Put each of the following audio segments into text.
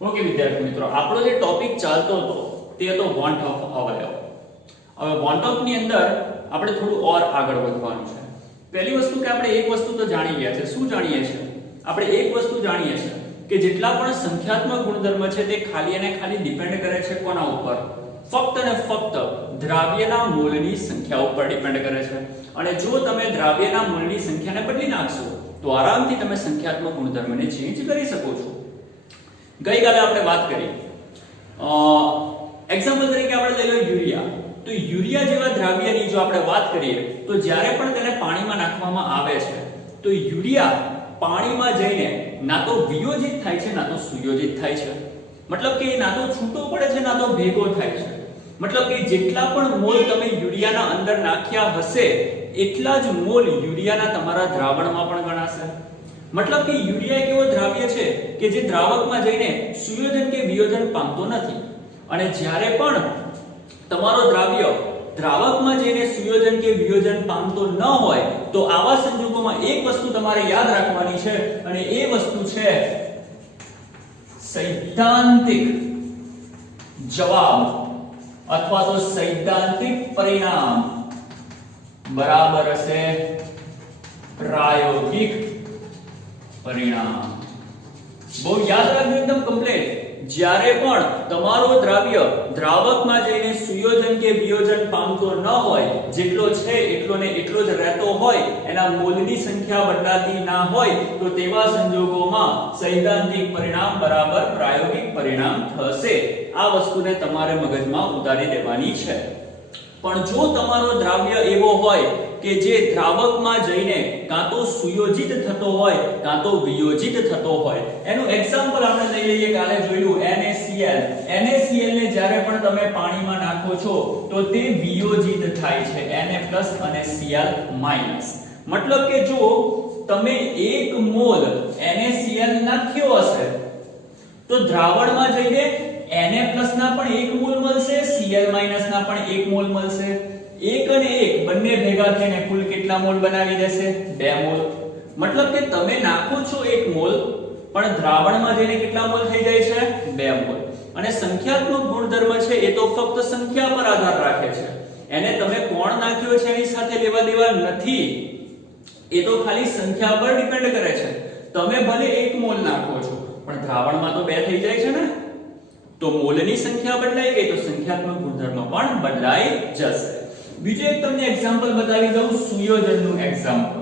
Okay વિદ્યાર્થી મિત્રો, આપણો જે ટોપિક ચાલતો હતો તે હતો વોન્ટ ઓફ અવયવ. હવે વોન્ટ ઓફ ની અંદર આપણે થોડું ઓર આગળ વધવાનું છે. પહેલી વસ્તુ કે આપણે એક વસ્તુ તો જાણી ગયા છે. શું જાણીએ છીએ? આપણે એક વસ્તુ જાણીએ છીએ કે જેટલા પણ સંખ્યાત્મક ગુણધર્મ છે તે ખાલી અને ખાલી ડિપેન્ડ કરે છે કોના ઉપર? ફક્ત અને ફક્ત દ્રાવ્યના મોલની સંખ્યા ઉપર ડિપેન્ડ કરે છે. અને જો તમે દ્રાવ્યના મોલની સંખ્યાને બદલી નાખશો તો આરામથી તમે સંખ્યાત્મક ગુણધર્મને ચેન્જ કરી શકો છો. ગઈકાલે આપણે વાત કરી, એક્ઝામ્પલ તરીકે આપણે લઈ લો યુરિયા. તો યુરિયા જેવા દ્રાવ્યની જો આપણે વાત કરીએ તો જ્યારે પણ તેને પાણીમાં નાખવામાં આવે છે તો યુરિયા પાણીમાં જઈને ના તો વિયોજિત થાય છે ના તો સુયોજિત થાય છે. મતલબ કે ના તો છૂટો પડે છે ના તો ભેગો થાય છે. મતલબ કે જેટલા પણ મોલ તમે યુરિયાના અંદર નાખ્યા હશે એટલા જ મોલ યુરિયાના તમારા દ્રાવણમાં પણ ગણાશે. મતલબ કે યુરિયા એક એવો દ્રાવ્ય છે કે જે દ્રાવકમાં જઈને સુયોજન કે વિયોજન પામતો નથી. અને જ્યારે પણ તમારો દ્રાવ્ય દ્રાવકમાં જઈને સુયોજન કે વિયોજન પામતો ન હોય તો આવા સંજોગોમાં એક વસ્તુ તમારે યાદ રાખવાની છે અને એ વસ્તુ છે સૈદ્ધાંતિક જવાબ અથવા તો સૈદ્ધાંતિક પરિણામ બરાબર હશે પ્રાયોગિક પરિણામ. બહુ યાદ રાખજો, એકદમ કમ્પ્લીટ. જ્યારે પણ તમારો દ્રાવ્ય દ્રાવકમાં જઈને સુયોજન કે વિયોજન પામતો ન હોય, જેટલો છે એટલો ને એટલો જ રહેતો હોય, એના મોલની સંખ્યા બદલાતી ના હોય તો તેવા સંજોગોમાં સૈદ્ધાંતિક પરિણામ બરાબર પ્રાયોગિક પરિણામ થશે. આ વસ્તુને તમારે મગજમાં ઉતારી દેવાની છે. પણ જો તમારો દ્રાવ્ય એવો હોય કે જે દ્રાવકમાં જઈને કાં તો સુયોજિત થતો હોય કાં તો વિયોજિત થતો હોય, એનું એક્ઝામ્પલ આપણે લઈ લઈએ. કાલે જોયું NaCl. NaCl ને જ્યારે પણ તમે પાણીમાં નાખો છો તો તે વિયોજિત થાય છે, Na+ અને Cl-. મતલબ કે જો તમે 1 મોલ NaCl નાખ્યો હશે તો દ્રાવણમાં જઈને Na+ ના પણ 1 મોલ મળશે, Cl- ના પણ 1 મોલ મળશે. 1 અને 1 બંને ભેગા થઈને કુલ કેટલા મોલ બનાવી દેશે? 2 મોલ. મતલબ કે તમે નાખો છો 1 મોલ પણ દ્રાવણમાં જઈને કેટલા મોલ થઈ જાય છે? 2 મોલ. અને સંખ્યાત્મક ગુણધર્મ છે એ તો ફક્ત સંખ્યા પર આધાર રાખે છે. એને તમે કોણ નાખ્યો છે એની સાથે લેવા દેવા નથી. એ તો ખાલી સંખ્યા પર ડિપેન્ડ કરે છે. તમે ભલે 1 મોલ નાખો છો પણ દ્રાવણમાં તો 2 થઈ જાય છે ને. તો મોલની સંખ્યા બદલાઈ ગઈ તો સંખ્યાત્મક ગુણધર્મ પણ બદલાઈ જશે. બીજું એક તમને એક્ઝામ્પલ બતાવી દઉં, સુયોજનનું એક્ઝામ્પલ.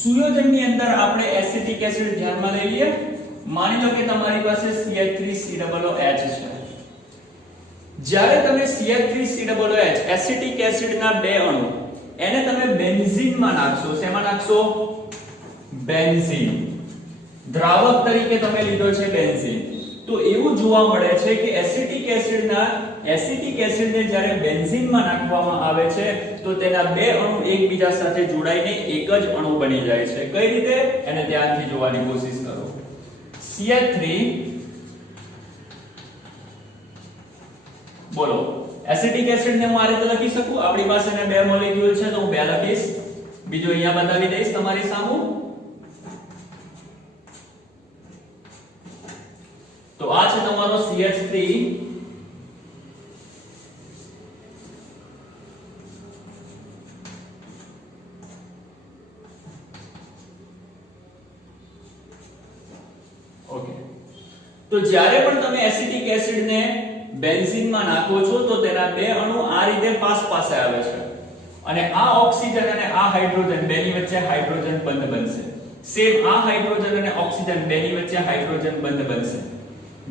સુયોજનની અંદર આપણે એસિટિક એસિડ ધ્યાનમાં લઈ લઈએ. માની લો કે તમારી પાસે CH3COOH છે. જ્યારે તમે CH3COOH એસિટિક એસિડના 2 અણુ એને તમે બેન્ઝીનમાં નાખશો. શેમાં નાખશો? બેન્ઝીન. દ્રાવક તરીકે તમે લીધો છે બેન્ઝીન. તો એવું જોવા મળે છે કે એસિટિક એસિડને જ્યારે બેન્ઝીનમાં નાખવામાં આવે છે તો તેના 2 અણુ એકબીજા સાથે જોડાઈને એક જ અણુ બની જાય છે. કઈ રીતે? એને ધ્યાનથી જોવાની કોશિશ કરો. CH3 બોલો, એસિટિક એસિડને હું આ રીતે લખી શકું. આપણી પાસે 2 મોલેક્યુલ છે તો હું 2 લખીશ. બીજું અહીંયા બતાવી દઈશ તમારી સામે. તો આ છે તમારો CH3 ઓકે. તો જ્યારે પણ તમે એસિટિક એસિડને બેન્ઝીનમાં નાખો છો તો તેના 2 અણુ આ રીતે પાસ પાસે આવે છે અને આ ઓક્સિજન અને આ હાઇડ્રોજન બેની વચ્ચે હાઇડ્રોજન બંધ બનશે. સેમ આ હાઇડ્રોજન અને ઓક્સિજન બેની વચ્ચે હાઇડ્રોજન બંધ બનશે,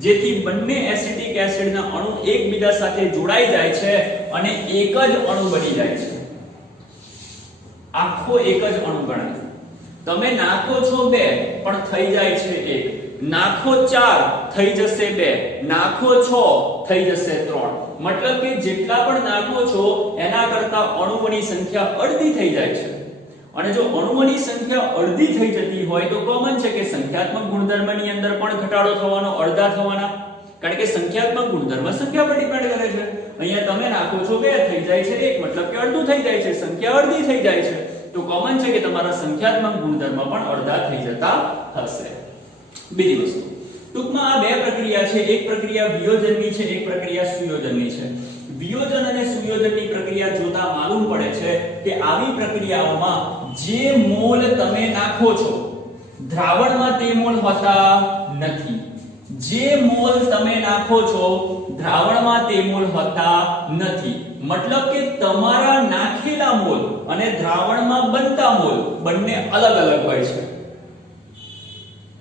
જેથી બંને એસિટિક એસિડના અણુ એકબીજા સાથે જોડાઈ જાય છે અને એક જ અણુ બની જાય છે. આખો એક જ અણુ ગણાય. તમે નાખો છો 2 પણ થઈ જાય છે 1. નાખો 4 થઈ જશે 2. નાખો 6 થઈ જશે 3. મતલબ કે જેટલા પણ નાખો છો એના કરતા અણુઓની સંખ્યા અડધી થઈ જાય છે. અને જો અણુઓની સંખ્યા અડધી થઈ જતી હોય તો કોમન છે કે સંખ્યાત્મક ગુણધર્મની અંદર પણ ઘટાડો થવાનો, અડધા થવાના. કારણ કે સંખ્યાત્મક ગુણધર્મ સંખ્યા પર ડિપેન્ડ કરે છે. અહીંયા તમે નાખો છો 2 થઈ જાય છે 1, મતલબ કે અડધું થઈ જાય છે, સંખ્યા અડધી થઈ જાય છે. તો કોમન છે કે તમારા સંખ્યાત્મક ગુણધર્મ પણ અડધા થઈ જતા હશે. બીજી વસ્તુ, ટૂંકમાં આ 2 પ્રક્રિયા છે, એક પ્રક્રિયા વિયોજનની છે, એક પ્રક્રિયા સુયોજનની છે. વિયોજન અને સુયોજનની પ્રક્રિયા જોતા માલુમ પડે છે કે આવી પ્રક્રિયાઓમાં જે મોલ તમે નાખો છો દ્રાવણમાં તે મોલ હોતા નથી. જે મોલ તમે નાખો છો દ્રાવણમાં તે મોલ હોતા નથી. મતલબ કે તમારા નાખેલા મોલ અને દ્રાવણમાં બનતા મોલ બંને અલગ અલગ હોય છે.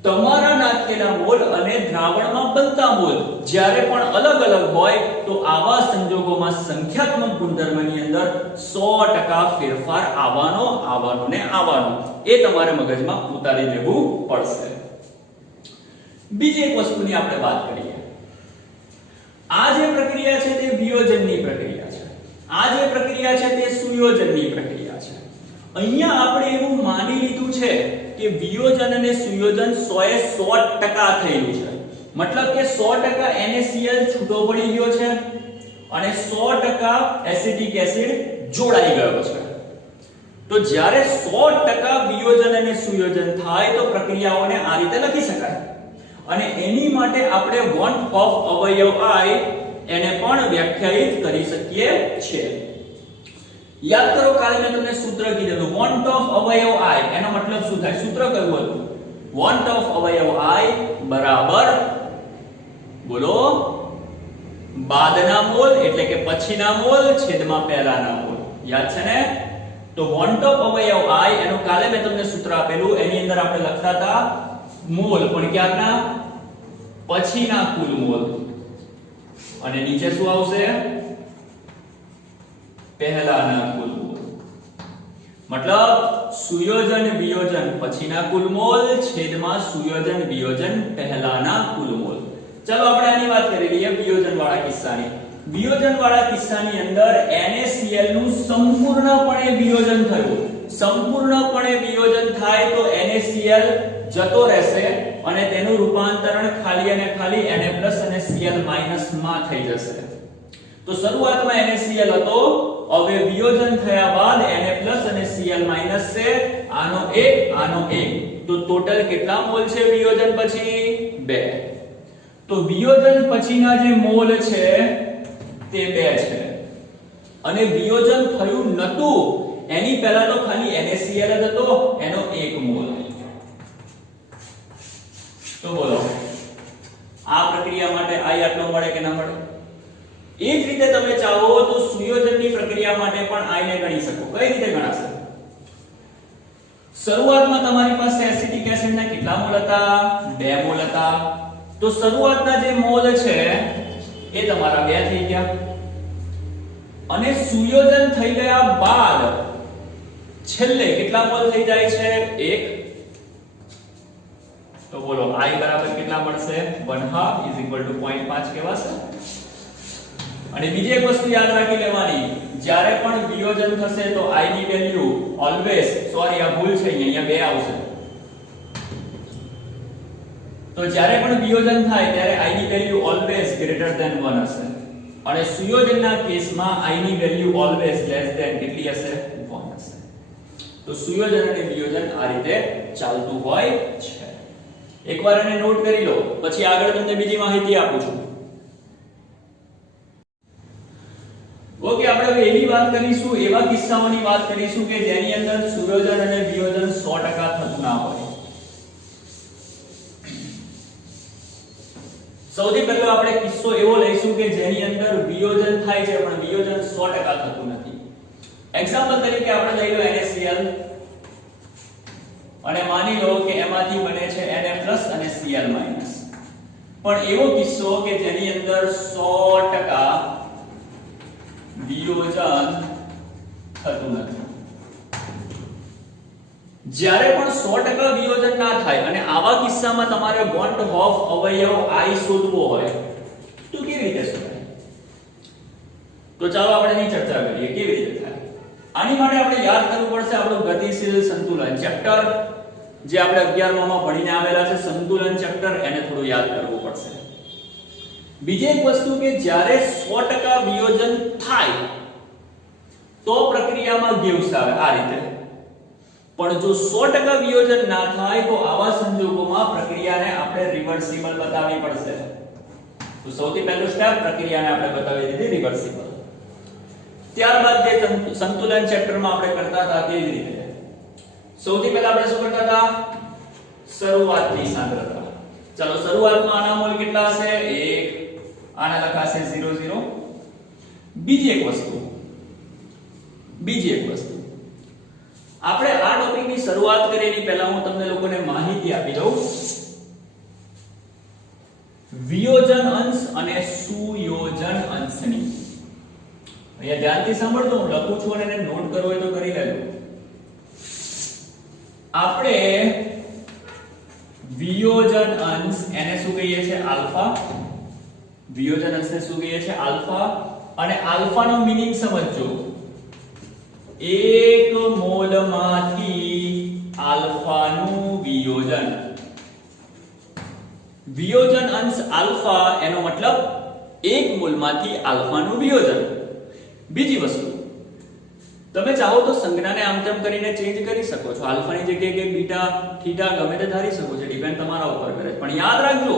તમારા નાખેલા મોલ અને દ્રાવણમાં બનતા મોલ જ્યારે પણ અલગ અલગ હોય તો આવા સંજોગોમાં સંખ્યાત્મક ગુણધર્મની અંદર 100% ફેરફાર આવવાનો ને આવવાનો એ તમારે મગજમાં ઉતારી દેવું પડશે. બીજી એક વસ્તુની આપણે વાત કરીએ. આ જે પ્રક્રિયા છે તે વિયોજનની પ્રક્રિયા છે, આ જે પ્રક્રિયા છે તે સુયોજનની પ્રક્રિયા છે. અહીંયા આપણે એવું માની લીધું છે કે વિયોજન અને સુયોજન 100% થયેલું છે. મતલબ કે 100% NaCl છૂટો પડી ગયો છે અને 100% એસિટિક એસિડ જોડાઈ ગયો છે. તો જ્યારે 100% વિયોજન અને સુયોજન થાય તો પ્રક્રિયાઓને આ રીતે લખી શકાય. અને એની માટે આપણે વોન્ટ ઓફ અવયવ I એને પણ વ્યાખ્યાયિત કરી શકીએ છીએ. યાદ કરો કાલે મેં તમને સૂત્ર કીધું વોન્ટ ઓફ અવયવ I એનો મતલબ શું થાય? સૂત્ર કયું હતું? વોન્ટ ઓફ અવયવ I બરાબર બોલો બાદના મોલ એટલે કે પછીના મોલ છેદમાં પહેલાના મોલ. યાદ છે ને? તો વોન્ટ ઓફ અવયવ I એનું કાલે મેં તમને સૂત્ર આપેલું, એની અંદર આપણે લખતા હતા મોલ પણ ક્યારના? પછીના કુલ મોલ. અને નીચે શું આવશે? પહેલાના કુલ મોલ. મતલબ સુયોજન વિયોજન પછીના કુલ મોલ છેદમાં સુયોજન વિયોજન પહેલાના કુલ મોલ. ચલો આપણે આની વાત કરી લઈએ વિયોજન વાળા કિસ્સાની. વિયોજન વાળા કિસ્સાની અંદર NaCl નું સંપૂર્ણપણે વિયોજન થયું. સંપૂર્ણપણે વિયોજન થાય તો NaCl જતો રહેશે અને તેનું રૂપાંતરણ ખાલી અને ખાલી Na+ અને Cl- માં થઈ જશે. તો શરૂઆતમાં NaCl હતો, હવે વિયોજન થયા બાદ Na+ અને Cl- છે. આનો એક આનો એક, તો ટોટલ કેટલા મોલ છે વિયોજન પછી? 2. તો વિયોજન પછીના જે મોલ છે તે 2 છે. અને વિયોજન થયું નતું એની પહેલા તો ખાલી NaCl જ હતો, એનો 1 મોલ. તો બોલો આ પ્રક્રિયા માટે I આટલો મળે કે ના મળે? એ જ રીતે તમે ચાહો તો સુયોજનની પ્રક્રિયા માટે પણ I ને ગણી શકો. કઈ રીતે ગણાશે? શરૂઆતમાં તમારી પાસે એસિટિક એસિડના કેટલા મોલ હતા? 2 મોલ હતા. તો શરૂઆતના જે મોલ છે એ તમારા 2 થઈ ગયા અને સુયોજન થઈ ગયા બાદ છેલ્લે કેટલા મોલ થઈ જાય છે? 1. તો બોલો I બરાબર કેટલા મળશે? 1/2 = 0.5 કહેવાશે. અને બીજી એક વસ્તુ યાદ રાખી લેવાની, જ્યારે પણ વિયોજન થશે તો I ની વેલ્યુ ઓલવેઝ, સોરી આ ભૂલ છે, અહીંયા 2 આવશે. તો જ્યારે પણ વિયોજન થાય ત્યારે I ની વેલ્યુ ઓલવેઝ ગ્રેટર ધેન 1 હશે અને સુયોજનના કેસમાં I ની વેલ્યુ ઓલવેઝ લેસ ધેન કેટલી હશે? 1 હશે. તો સુયોજન અને વિયોજન આ રીતે ચાલતું હોય છે. એકવાર એને નોટ કરી લો, પછી આગળ તમને બીજી માહિતી આપું છું. ઓકે, આપણે હવે એવી વાત કરીશું, એવા કિસ્સાઓની વાત કરીશું કે જેની અંદર સુયોજન અને વિયોજન 100% થતું ના હોય. સૌથી પહેલો આપણે કિસ્સો એવો લઈશું કે જેની અંદર વિયોજન થાય છે પણ વિયોજન 100% થતું નથી. એક્ઝામ્પલ તરીકે આપણે લઈ લો NaCl અને માની લો કે એમાંથી બને છે Na+ અને Cl-. પણ એવો કિસ્સો કે જેની અંદર 100% વિયોજન થતું નથી. જ્યારે પણ 100% વિયોજન ના થાય અને આવા કિસ્સામાં તમારે વોન્ટ ઓફ અવયવ I શોધવો હોય તો કેવી રીતે શોધાય? તો ચાલો આપણે એની ચર્ચા કરીએ કેવી રીતે થાય. આની માટે આપણે યાદ કરવું પડશે આપણું ગતિશીલ સંતુલન ચેપ્ટર જે આપણે 11મા માં ભણીને આવેલા છે, સંતુલન ચેપ્ટર, એને થોડું યાદ કરવું પડશે. બીજી એક વસ્તુ કે જ્યારે 100% વિયોજન થાય તો પ્રક્રિયામાં ગેવ્સ આવે આ રીતે. પણ જો 100% વિયોજન ના થાય તો આવા સંજોગોમાં પ્રક્રિયાને આપણે રિવર્સિબલ બતાવવી પડશે. તો સૌથી પહેલું સ્ટેપ પ્રક્રિયાને આપણે બતાવી દીધી રિવર્સિબલ. ત્યારબાદ જે સંતુલન ચેપ્ટરમાં આપણે કરતા હતા તે જ રીતે સૌથી પહેલા આપણે શું કરતા હતા? શરૂઆતની સાંદ્રતા. ચાલો શરૂઆતમાં આના મોલ કેટલા હશે? 1. આને લખાશે 0 0. બીજી એક વસ્તુ આપણે આ ટોપિકની શરૂઆત કરીએ એની પહેલા હું તમને લોકોને માહિતી આપી દઉં. વિયોજન અંશ અને સુયોજન અંશની અહીંયા ધ્યાનથી સાંભળજો, હું લખું છું અને એને નોટ કરવો હોય તો કરી લેજો. આપણે વિયોજન અંશ એને શું કહીએ છીએ? આલ્ફા. વિયોજન અંશને શું કહીએ છીએ? આલ્ફા. અને આલ્ફા નો મીનિંગ સમજજો. 1 મોલ માંથી આલ્ફા નું વિયોજન. વિયોજન અંશ આલ્ફા એનો મતલબ 1 મોલ માંથી આલ્ફા નું વિયોજન. બીજી વસ્તુ, તમે ચાહો તો સંજ્ઞાને આમ તેમ કરીને ચેન્જ કરી શકો છો. આલ્ફાની જગ્યાએ કે બીટા, થીટા ગમે તે ધારી શકો છો, ડિપેન્ડ તમારા ઉપર કરે. પણ યાદ રાખજો,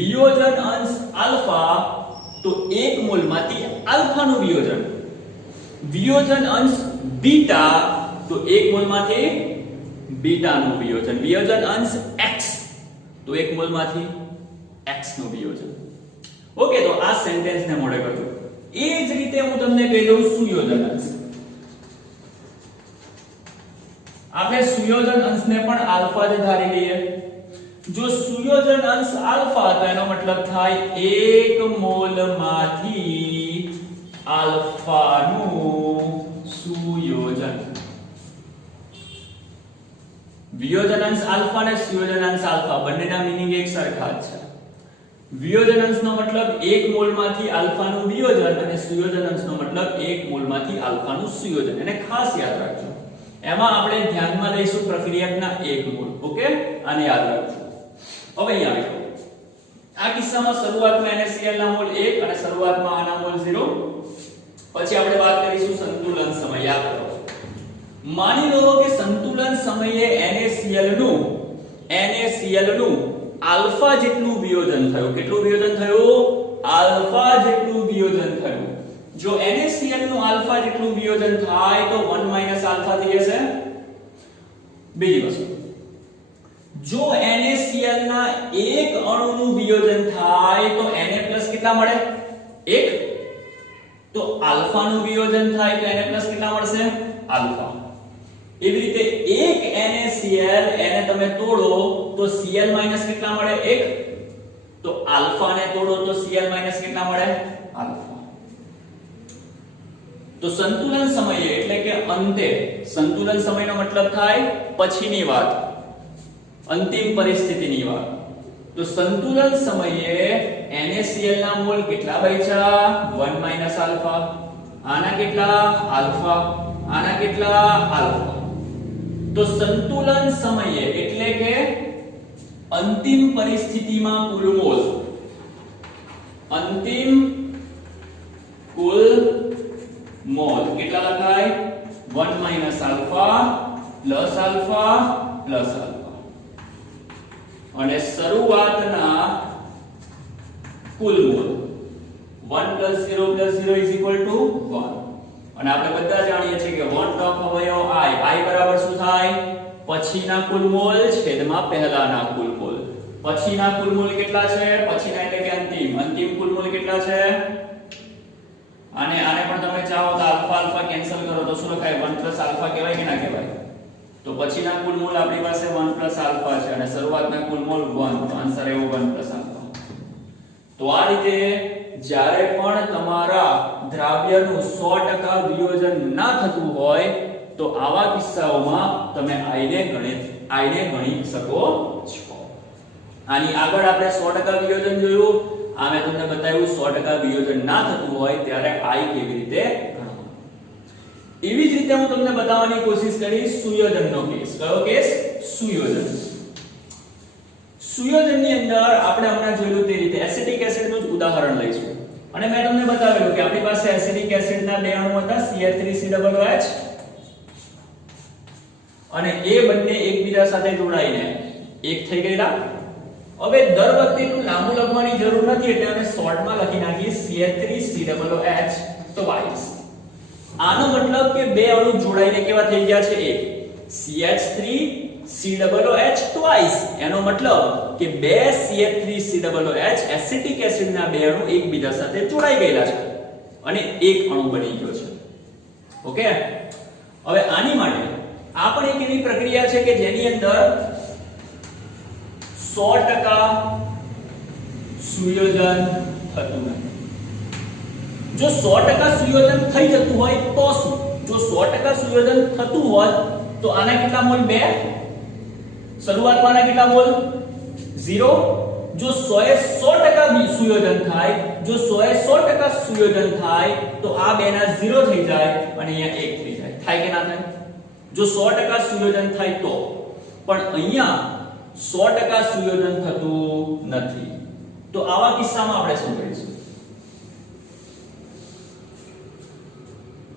વિયોજન અંશ આલ્ફા તો 1 મોલ માંથી આલ્ફા નું વિયોજન. વિયોજન અંશ બીટા તો 1 મોલ માંથી બીટા નું વિયોજન. વિયોજન અંશ x તો 1 મોલ માંથી x નું વિયોજન. ઓકે, તો આ સેન્ટેન્સ ને મોડે કરજો. એ જ રીતે હું તમને કહી દઉં સુયોજન અંશ. આપણે સુયોજન અંશને પણ આલ્ફા જ ધારી લઈએ. જો સુયોજન અંશ આલ્ફા તો એનો મતલબ થાય 1 મોલ માંથી આલ્ફા નું સુયોજન. વિયોજન અંશ આલ્ફા અને સુયોજન અંશ આલ્ફા બંનેના મીનિંગ એક સરખા જ છે. વિયોજન અંશનો મતલબ 1 મોલ માંથી આલ્ફા નું વિયોજન અને સુયોજન અંશનો મતલબ 1 મોલ માંથી આલ્ફા નું સુયોજન. એને ખાસ યાદ રાખજો. એમાં આપણે ધ્યાનમાં લઈશું પ્રક્રિયકના 1 મોલ. ઓકે, આને યાદ રાખજો. હવે અહીંયા આવો. આ કિસ્સામાં શરૂઆતમાં NaCl ના મોલ 1 અને શરૂઆતમાં આના મોલ 0. પછી આપણે વાત કરીશું સંતુલન સમય. યાદ કરો, માની લો કે સંતુલન સમયે NaCl નું આલ્ફા જેટલું વિયોજન થયું. કેટલું વિયોજન થયું? આલ્ફા જેટલું વિયોજન થયું. જો NaCl નું આલ્ફા જેટલું વિયોજન થાય તો 1 આલ્ફા થઈ જશે. બીજી વસ્તુ, જો NaCl ના એક અણુનું વિયોજન થાય તો Na કેટલા મળે? 1. તો આલ્ફા નું વિયોજન થાય તો Na કેટલા મળશે? આલ્ફા. એવી રીતે એક NaCl એને તમે તોડો તો Cl કેટલા મળે? 1. તો આલ્ફા ને તોડો તો Cl કેટલા મળે? આલ્ફા. તો સંતુલન સમયે એટલે કે અંતે, સંતુલન સમયનો મતલબ થાય પછીની વાત, અંતિમ પરિસ્થિતિની વાત. તો સંતુલન સમયે NaCl ના મોલ કેટલા બચ્યા? 1 આલ્ફા. આના કેટલા? આલ્ફા. આના કેટલા? આલ્ફા. તો સંતુલન સમયે એટલે કે અંતિમ પરિસ્થિતિમાં કુલ મોલ, અંતિમ કુલ મોલ કેટલા લખાય? 1 alpha plus alpha plus alpha. અને શરૂઆતના કુલ મોલ 1 + 0 + 0 = 1. અને આપણે બધા જાણીએ છીએ કે 1 તક અવયવ i બરાબર શું થાય? પછીના કુલ મોલ છેદમાં પહેલાના કુલ મોલ. પછીના કુલ મોલ કેટલા છે? પછીના એટલે કે અંતિમ કુલ મોલ કેટલા છે? આને પણ તમે ચાહો તો આલ્ફા આલ્ફા કેન્સલ કરો તો શું લખાય? 1 + આલ્ફા કહેવાય કે ના કહેવાય? તો પછીના કુલ મોલ આપણી પાસે 1 + આલ્ફા છે અને શરૂઆતના કુલ મોલ 1. તો આન્સર એવો 1 + આલ્ફા. તો આ રીતે જ્યારે પણ તમારા દ્રાવ્યનું 100% વિયોજન ના થતું હોય તો આવા કિસ્સાઓમાં તમે I ને ગણી શકો છો. આની આગળ આપણે 100% વિયોજન જોયું. આ મેં તમને બતાવ્યું 100% વિયોજન ના થતું હોય ત્યારે I કેવી રીતે ગણવું. એવી જ રીતે હું તમને બતાવવાની કોશિશ કરીશ સુયોજનનો કેસ. કયો કેસ? સુયોજન. સુયોજનની અંદર આપણે હમણાં જોયું તે રીતે એસિટિક એસિડનું જ ઉદાહરણ લઈશું. અને મેં તમને બતાવેલું કે આપણી પાસે એસિડિક એસિડના બે અણુ હતા CH3COOH અને એ બંને એકબીજા સાથે જોડાઈને એક થઈ ગયેલા. હવે દર વખતે એટલું લાંબુ લખવાની જરૂર નથી એટલે અમે શોર્ટમાં લખી નાખીએ CH3COOH twice. આનો મતલબ કે બે અણુ જોડાઈને કેવા થઈ ગયા છે એક CH3COOH twice. એનો મતલબ કે બે CH3COOH એસિટિક એસિડના બે અણુ એકબીજા સાથે જોડાઈ ગયેલા છે અને એક અણુ બની ગયો છે. ઓકે, હવે આની માટે આ પણ એક એવી પ્રક્રિયા છે કે જેની અંદર 100% સુયોજન થતું નથી. જો 100% સુયોજન થઈ જતું હોય તો શું? જો 100% સુયોજન થતું હોય તો આના કેટલા મોલ? 2. શરૂઆતમાં આના કેટલા મોલ? 0. જો 100% સુયોજન થાય, જો 100% સુયોજન થાય તો આ બે ના 0 થઈ જાય અને અહીંયા 1 થઈ જાય. થાય કે ના થાય? જો 100% સુયોજન થાય તો. પણ અહીંયા 100% સુયોજન થતું નથી. તો આવા કિસ્સામાં આપણે શું કરીશું?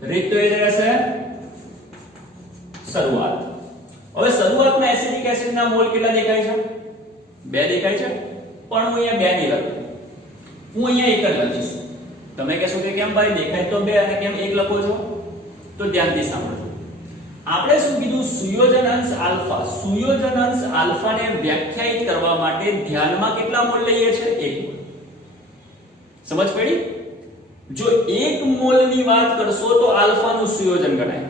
રીત તો એ રહેશે શરૂઆત. હવે શરૂઆતમાં એસિટિક એસિડના મોલ કેટલા દેખાય છે? 2 દેખાય છે. પણ હું અહીંયા 2 નહીં લખું, હું અહીંયા 1 જ લખીશ. તમે કહેશો કે કેમ ભાઈ દેખાય તો 2 અને કેમ 1 લખો છો? તો ધ્યાનથી સાંભળો. આપણે શું કીધું? સુયોજન અંશ આલ્ફા. સુયોજન અંશ આલ્ફાને વ્યાખ્યાયિત કરવા માટે ધ્યાનમાં કેટલા મોલ લઈએ છે? 1 મોલ. સમજ પડી? જો 1 મોલની વાત કરશો તો આલ્ફાનું સુયોજન ગણાય.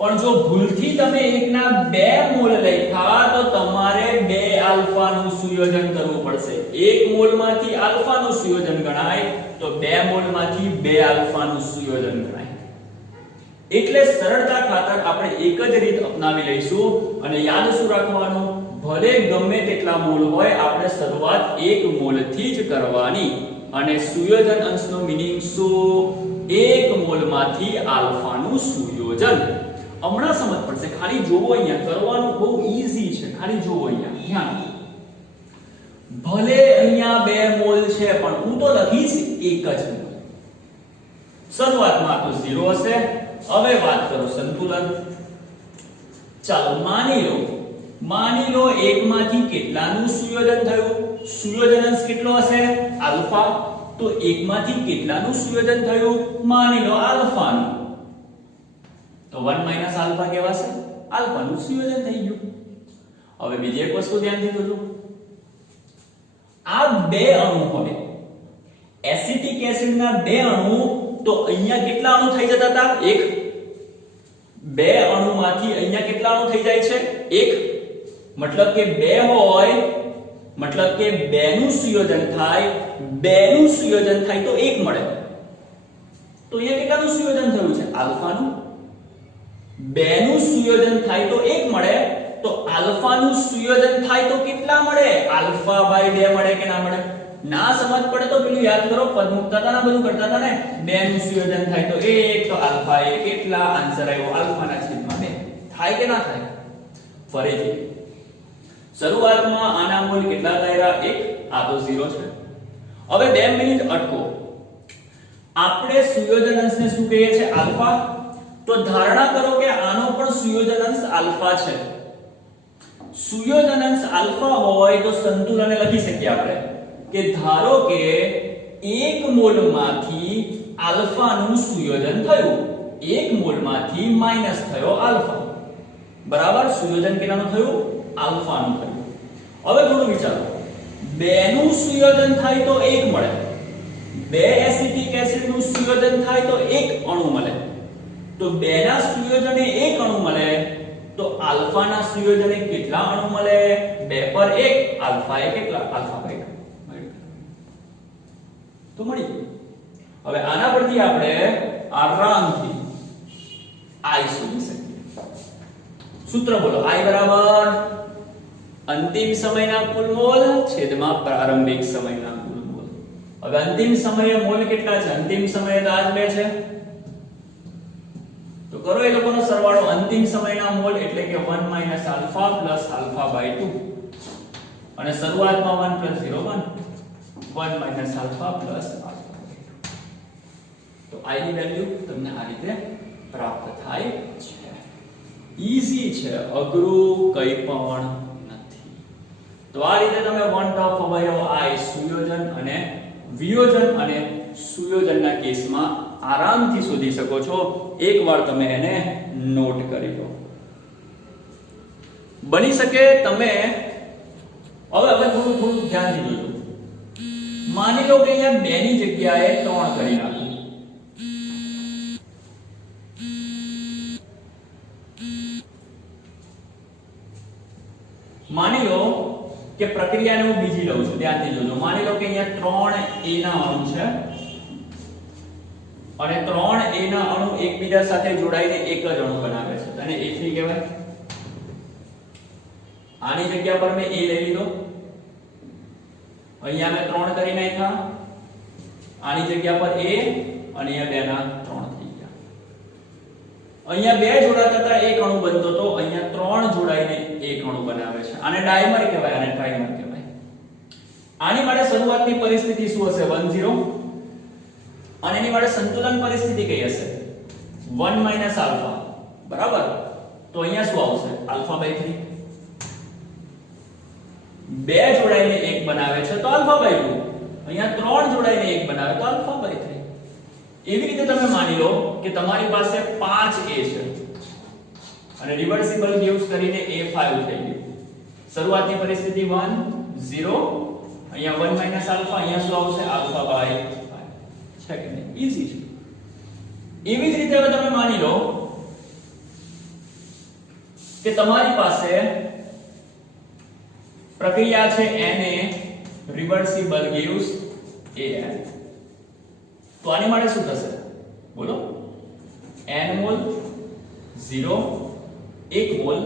પણ જો ભૂલથી તમે 1 ના 2 મોલ લખ્યા તો તમારે 2 આલ્ફાનું સુયોજન કરવું પડશે. 1 મોલમાંથી આલ્ફાનું સુયોજન ગણાય તો 2 મોલમાંથી 2 આલ્ફાનું સુયોજન ગણાય. એટલે સરળતા ખાતર આપણે એક જ રીત અપનાવી લઈશું અને યાદ શું રાખવાનું? ભલે ગમે તેટલા મોલ હોય આપણે શરૂઆત 1 મોલથી જ કરવાની અને સુયોજન અંશનો મીનિંગ શું? 1 મોલમાંથી આલ્ફાનું સુયોજન. હમણાં સમજ પડશે. ખાલી જોવો, અહીંયા કરવાનું બહુ ઈઝી છે. ખાલી જોવો અહીંયા ધ્યાન. ભલે અહીંયા 2 મોલ છે પણ હું તો લખીશ 1 જ મોલ. શરૂઆતમાં તો 0 હશે. હવે વાત કરો સંતુલન. ચાલો માની લો 1 માંથી કેટલાનું સુયોજન થયું? સુયોજન અંશ કેટલો હશે? આલ્ફા. તો 1 માંથી કેટલાનું સુયોજન થયું? માની લો આલ્ફાનું. તો 1 - આલ્ફા કહેવાશે. આલ્ફાનું સુયોજન થઈ ગયું. હવે બીજી એક વસ્તુ ધ્યાનથી જોજો. આ 2 અણુ હોય એસિટિક એસિડના 2 અણુ, તો અહીંયા કેટલા અણુ થઈ જતા હતા? 1. 2 અણુમાંથી અહીંયા કેટલા અણુ થઈ જાય છે? 1. મતલબ કે 2 હોય, મતલબ કે 2 નું સુયોજન થાય. 2 નું સુયોજન થાય તો 1 મળે. તો અહીંયા કેટલાનું સુયોજન થયું છે? આલ્ફાનું. 2 નું સુયોજન થાય તો 1 મળે. તો આલ્ફાનું સુયોજન થાય તો કેટલા મળે? આલ્ફા બાય 2 મળે કે ના મળે? ના સમજ પડે તો પેલું યાદ કરો, પદ મુકતા હતા ને, બધું કરતા હતા ને. 2 નું સુયોજન થાય તો 1, તો આલ્ફા 1 કેટલા? આન્સર આવ્યો આલ્ફાના છેદમાં 2. થાય કે ના થાય? ફરીથી શરૂઆતમાં આના મોલ કેટલા થયા? 1. આ તો 0 છે. હવે 2 મિનિટ અટકો. આપણે સુયોજન અંશને શું કહીએ છીએ? આલ્ફા. તો ધારણા કરો કે આનો પણ સુયોજન અંશ આલ્ફા છે. સુયોજન અંશ આલ્ફા હોય તો સંતુલનને લખી શકીએ આપણે કે ધારો કે 1 મોલમાંથી આલ્ફાનું સુયોજન થયું. 1 મોલમાંથી માઈનસ થયો આલ્ફા. બરાબર? સુયોજન કેટલાનું થયું? આલ્ફાનું થયું. હવે થોડું વિચારો. 2 નું સુયોજન થાય તો 1 મળે. 2 એસિટિક એસિડનું સુયોજન થાય તો 1 અણુ મળે. તો 2 ના સુયોજને 1 અણુ મળે. તો આલ્ફાના સુયોજને કેટલા અણુ મળે? 2 પર 1. આલ્ફા એ કેટલા? આલ્ફા પર 1 તો મળી ગયું. હવે આના પરથી આપણે આરામથી I શોધી શકીએ. સૂત્ર બોલો. I બરાબર અંતિમ સમયના કુલ મોલ છેદમાં પ્રારંભિક સમયના કુલ મોલ. હવે અંતિમ સમયે મોલ કેટલા છે? અંતિમ સમયે તો આ જ 2 છે. તો કરો એ લોકોનો સરવાળો. અંતિમ સમયના મોલ એટલે કે 1 - આલ્ફા પ્લસ આલ્ફા બાય 2 અને શરૂઆતમાં 1 + 0 1 1 - આલ્ફા પ્લસ આલ્ફા બાય 2. તો I ની વેલ્યુ તમને આ રીતે પ્રાપ્ત થાય છે. ઈઝી છે, અઘરું કંઈ પણ નથી. તો આ રીતે તમે વોન્ટ ઓફ અવયવ I સુયોજન અને વિયોજન અને સુયોજનના કેસમાં આરામથી શોધી શકો છો એકવાર તમે એને નોટ કરી લો. બની શકે તમે હવે થોડું ધ્યાનથી જોજો. માની લો કે અહીંયા 2 ની જગ્યાએ 3 કરી નાખો. માની લો કે પ્રક્રિયાને હું બીજી લઉં છું, ધ્યાનથી જોજો. માની લો કે અહીંયા 3A ના અણુ છે અને 3A ના અણુ એકબીજા સાથે જોડાઈને એક જ અણુ બનાવે છે, અને A3 કહેવાય. આની જગ્યા પર મેં A લઈ લીધો, અહીંયા મેં 3 કરી નાખ્યા, આની જગ્યા પર A અને અહીંયા 2 ના 3 થઈ ગયા. અહીંયા 2 જોડાતા હતા એક અણુ બનતો તો, અહીંયા 3 જોડાઈને એક અણુ બનાવે છે. આને ડાયમર કહેવાય, આને ટ્રાઇમર કહેવાય. આની માટે શરૂઆતની પરિસ્થિતિ શું હશે? 1 0. અને એની માટે સંતુલન પરિસ્થિતિ કઈ હશે? 1 - આલ્ફા. બરાબર? તો અહીંયા શું આવશે? α/3. 2 જોડાઈને 1 બનાવે છે તો α/2. અહીંયા 3 જોડાઈને 1 બનાવે તો α/3. એવી રીતે તમે માની લો કે તમારી પાસે 5A છે અને રિવર્સિબલ ગિવ્સ કરીને A5 થઈ ગયું. શરૂઆતની પરિસ્થિતિ 1 0, અહીંયા 1 - આલ્ફા, અહીંયા શું આવશે? α/5. છે કે નહીં? ઈઝી છે. એવી જ રીતે હવે તમે માની લો કે તમારી પાસે પ્રક્રિયા છે Na રિવર્સિબલ ગિવ્સ An. તો આની માટે શું થશે? બોલો. n મોલ 0, 1 મોલ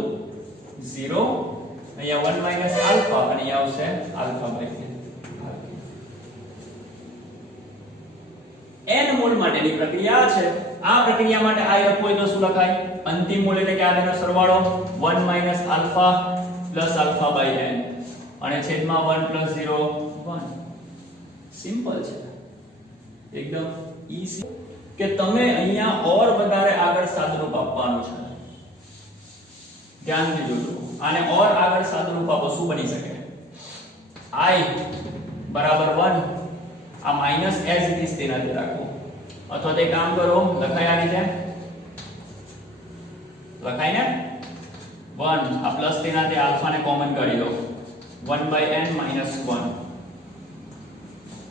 0, અહીંયા 1 - આલ્ફા અને અહીંયા આવશે α/3. n મોલ માટેની પ્રક્રિયા છે. આ પ્રક્રિયા માટે I લખવું હોય તો શું લખાય? અંતિમ મોલ એટલે કે આનો સરવાળો 1 - આલ્ફા પ્લસ α/n અને છેદમાં 1 + 0 1. સિમ્પલ છે, એકદમ ઈઝી. કે તમે અહીંયા ઓર વધારે આગળ સાદરૂપ આપવાનું છે. ધ્યાનથી જોજો. આને ઓર આગળ સાદરૂપ આપો શું બની શકે? I બરાબર 1, આ માઈનસ એઝ ઇટ ઇઝ તેનાથી રાખો, અથવા તે કામ કરો, લખાય આ રીતે, લખાય ને 1, આ પ્લસ તેનાથી આલ્ફાને કોમન કરી દો, 1/n - 1,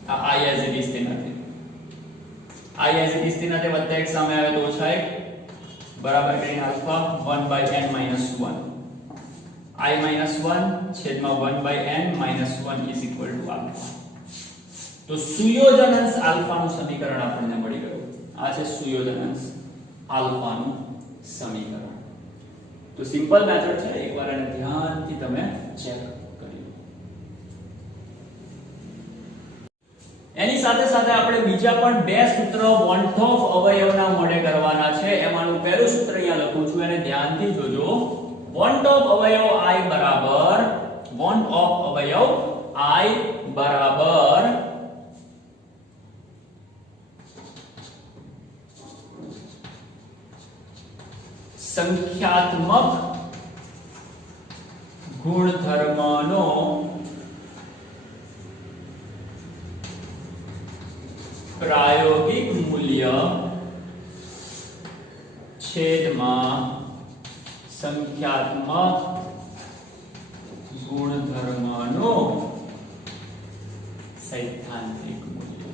આ I એઝ ઇટ ઇઝ તેનાથી, I એઝ ઇટ ઇઝ તેનાથી વત્તા 1 સામે આવે તો ઓછા 1 બરાબર કરીને આલ્ફા 1/n - 1, I - 1 છેદમાં 1/n - 1 is equal to alpha. તો સુયોજન અંશ આલ્ફાનું સમીકરણ આપણને મળી ગયું. આ છે સુયોજન અંશ આલ્ફાનું સમીકરણ. તો સિમ્પલ મેથડ છે, એકવાર એને ધ્યાનથી તમે ચેક કરી લો. એની સાથે સાથે આપણે બીજા પણ 2 સૂત્ર વોન્ટ ઓફ અવયવના મોડે કરવાના છે. એમાંનું પહેલું સૂત્ર અહીંયા લખું છું, એને ધ્યાનથી જોજો. વોન્ટ ઓફ અવયવ I બરાબર સંખ્યાત્મક ગુણધર્મનો પ્રાયોગિક મૂલ્ય છેદમાં સંખ્યાત્મક ગુણધર્મનો સૈદ્ધાંતિક મૂલ્ય.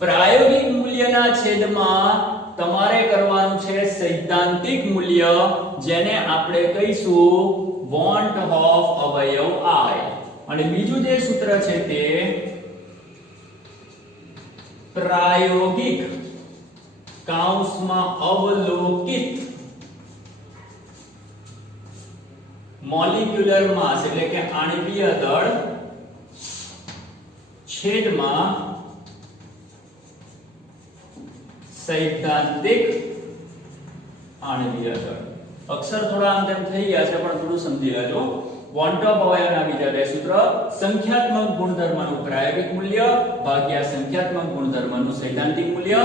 પ્રાયોગિક મૂલ્યના છેદમાં તમારે કરવાનું છે સૈદ્ધાંતિક મૂલ્ય, જેને આપણે કહીશું વોન્ટ ઓફ અવયવ I. અને બીજું જે સૂત્ર છે તે પ્રાયોગિક કૌંસમાં અવલોકિત મોલિક્યુલર માસ એટલે કે આણ્વીય દળ છેદમાં સૈદ્ધાંતિક આણ્વીય દળ. અક્ષર થોડા આમ તેમ થઈ ગયા છે પણ થોડું સમજી લેજો. વોન્ટ ઓફ અવયવના બીજા 2 સૂત્ર સંખ્યાત્મક ગુણધર્મનું પ્રાયોગિક મૂલ્ય ભાગ્યા સંખ્યાત્મક ગુણધર્મનું સૈદ્ધાંતિક મૂલ્ય.